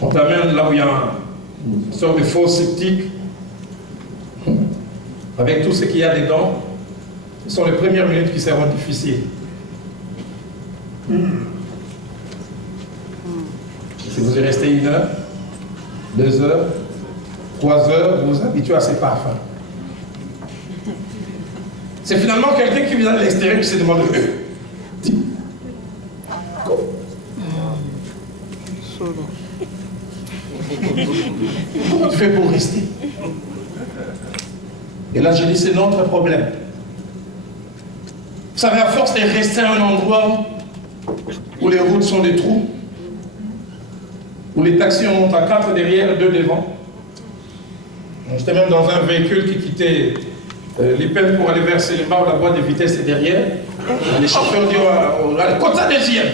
On t'amène là où il y a une sorte de fosse septique, avec tout ce qu'il y a dedans. Ce sont les premières minutes qui seront difficiles. Si vous y restez 1 heure, 2 heures, 3 heures, vous vous habituez à ces parfums. C'est finalement quelqu'un qui vient de l'extérieur qui se demande comment tu fais pour rester? Et là, je dis, c'est notre problème. Vous savez, à force de rester à un endroit où les routes sont des trous, où les taxis montent à 4 derrière, 2 devant. J'étais même dans un véhicule qui quittait l'IPEN pour aller verser les barres de la boîte de vitesse derrière. Les chauffeurs disent côte ça deuxième.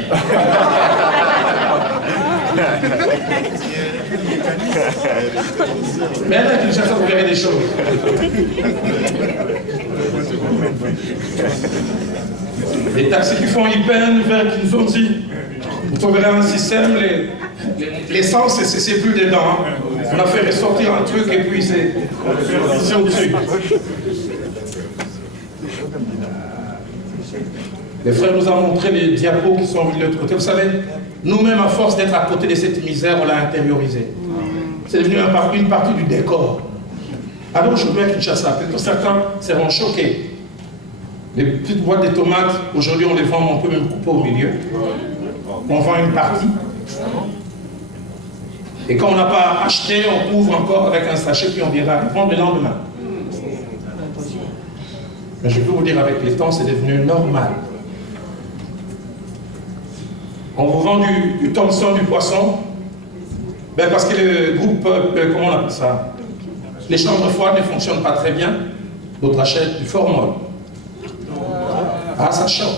Mais là, tu cherches à vous verrez des choses. Les taxis qui font IPEN vers Kinzonzi, vous trouverez un système, l'essence, c'est plus dedans. Hein. On a fait ressortir un truc et puis c'est au-dessus. Les frères nous ont montré les diapos qui sont venus de l'autre côté. Vous savez, nous-mêmes, à force d'être à côté de cette misère, on l'a intériorisé. C'est devenu une partie du décor. Alors aujourd'hui à Kinshasa, peut-être que certains seront choqués. Les petites boîtes de tomates, aujourd'hui on les vend, on peut même couper au milieu. On vend une partie. Et quand on n'a pas acheté, on couvre encore avec un sachet, puis on dira vendre le lendemain. Mais je peux vous dire, avec les temps, c'est devenu normal. On vous vend du Thomson, du poisson, ben parce que le groupe, comment on appelle ça? Les chambres froides ne fonctionnent pas très bien. D'autres achètent du formol. Ah, ça choque.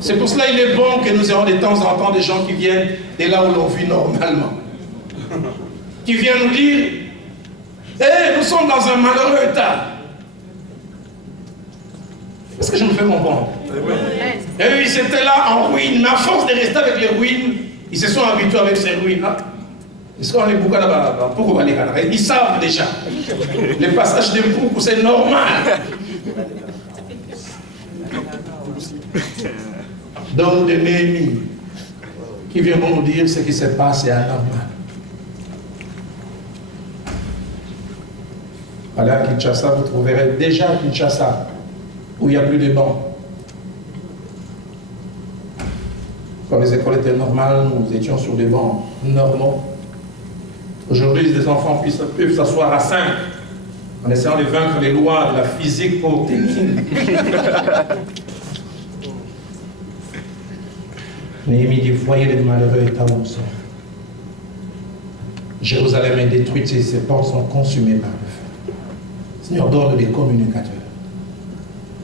C'est pour cela qu'il est bon que nous ayons de temps en temps des gens qui viennent de là où l'on vit normalement. Qui viennent nous dire, hey, nous sommes dans un malheureux état. Est-ce que je me fais comprendre? Et oui, ils étaient là en ruine, mais à force de rester avec les ruines, ils se sont habitués avec ces ruines. Est-ce qu'on est beaucoup là-bas? Pourquoi aller là-bas? Ils savent déjà. Le passage de Mpoukou, c'est normal. Donc, des Néhémie qui viendront nous dire ce qui se passe est anormal. Allez à Kinshasa, vous trouverez déjà à Kinshasa, où il n'y a plus de bancs. Quand les écoles étaient normales, nous étions sur des bancs normaux. Aujourd'hui, les enfants peuvent s'asseoir à 5 en essayant de vaincre les lois de la physique pour technique. Néhémie dit, voyez les malheureux états où nous sommes. Jérusalem est détruite et ses portes sont consumées par le feu. Seigneur, donne-nous des communicateurs.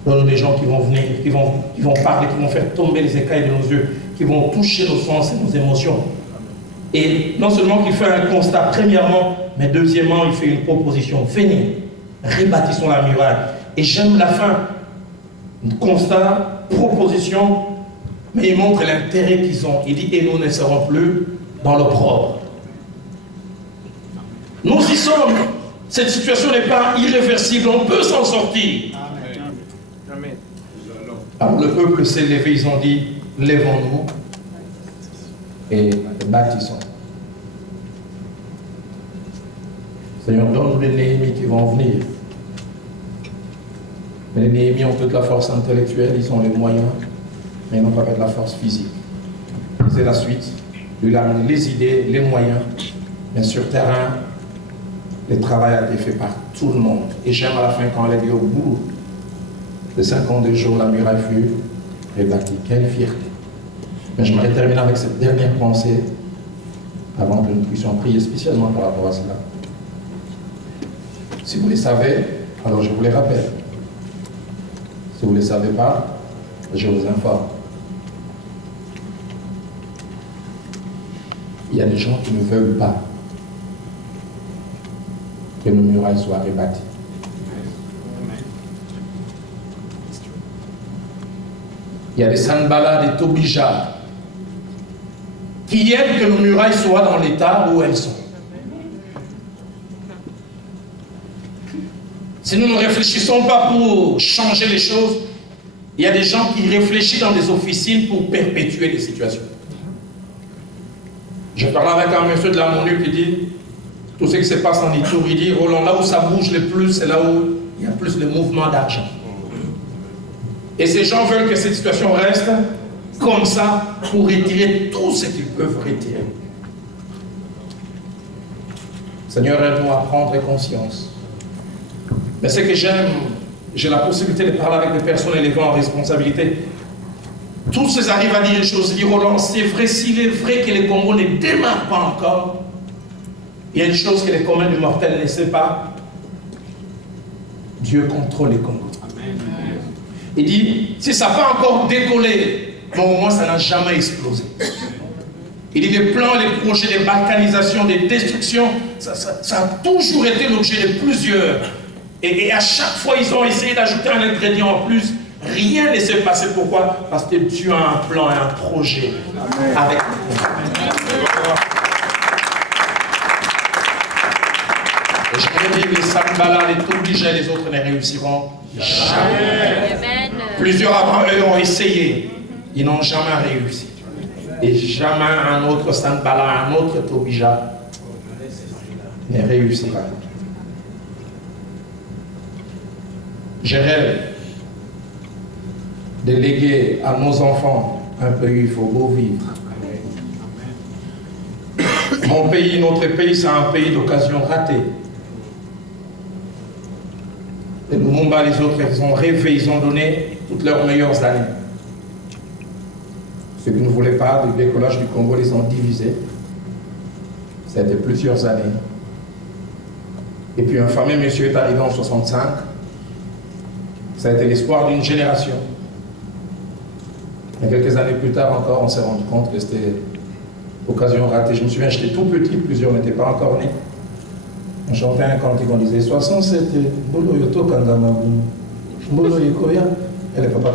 Donne-nous des gens qui vont venir, qui vont parler, qui vont faire tomber les écailles de nos yeux, qui vont toucher nos sens et nos émotions. Et non seulement qu'il fait un constat, premièrement, mais deuxièmement, il fait une proposition. Venez, rebâtissons la muraille. Et j'aime la fin. Constat, proposition, mais il montre l'intérêt qu'ils ont. Il dit, et nous ne serons plus dans l'opprobre. Nous y sommes. Cette situation n'est pas irréversible. On peut s'en sortir. Amen. Alors le peuple s'est levé. Ils ont dit, lèvons-nous et bâtissons. Seigneur, donne-nous des Néhémies qui vont venir. Mais les Néhémies ont toute la force intellectuelle, ils ont les moyens, mais ils n'ont pas de la force physique. C'est la suite. Lui a amené les idées, les moyens, mais sur terrain, le travail a été fait par tout le monde. Et j'aime à la fin quand elle est dit au bout de 52 jours, la muraille fut rebâtie. Quelle fierté. Mais j'aimerais terminer avec cette dernière pensée avant que nous puissions prier spécialement par rapport à cela. Si vous les savez, alors je vous les rappelle. Si vous ne les savez pas, je vous informe. Il y a des gens qui ne veulent pas que nos murailles soient rebâties. Il y a des Sanballat, des Tobija qui aident que nos murailles soient dans l'état où elles sont. Si nous ne réfléchissons pas pour changer les choses, il y a des gens qui réfléchissent dans des officines pour perpétuer les situations. Je parlais avec un monsieur de la Monue qui dit, tout ce qui se passe en Ituri, il dit, Roland, là où ça bouge le plus, c'est là où il y a plus de mouvement d'argent. Et ces gens veulent que cette situation reste comme ça pour retirer tout ce qu'ils peuvent retirer. Seigneur, aide-nous à prendre conscience. Mais ce que j'aime, j'ai la possibilité de parler avec des personnes élevant en responsabilité. Tous ces arrivent à dire une chose, dire Roland, c'est vrai, s'il est vrai que le Congo ne démarre pas encore, il y a une chose que les communs du mortel ne savent pas. Dieu contrôle les Congos. Amen. Il dit, si ça n'a pas encore décollé, mais au moins ça n'a jamais explosé. Il dit, les plans, les projets de balkanisation, de destruction, ça a toujours été l'objet de plusieurs. Et à chaque fois, ils ont essayé d'ajouter un ingrédient en plus. Rien ne s'est passé. Pourquoi? Parce que Dieu a un plan et un projet avec nous. Et je dire que les Sambala, les Tobija et les autres ne réussiront jamais. Plusieurs avant eux ont essayé. Ils n'ont jamais réussi. Et jamais un autre Sambala, un autre Tobija ne réussira. Je rêve de léguer à nos enfants un pays où il faut beau vivre. Mon pays, notre pays, c'est un pays d'occasion ratée. Les Lumumba, les autres, ils ont rêvé, ils ont donné toutes leurs meilleures années. Ceux qui ne voulaient pas du décollage du Congo, les ont divisés. Ça a été plusieurs années. Et puis un fameux monsieur est arrivé en 65. Ça a été l'espoir d'une génération. Et quelques années plus tard encore, on s'est rendu compte que c'était occasion ratée. Je me souviens, j'étais tout petit, plusieurs n'étaient pas encore nés. On chantait un cantique, on disait 67, Bolo Yoto Kangamabu, Bolo Yokoya, elle est pas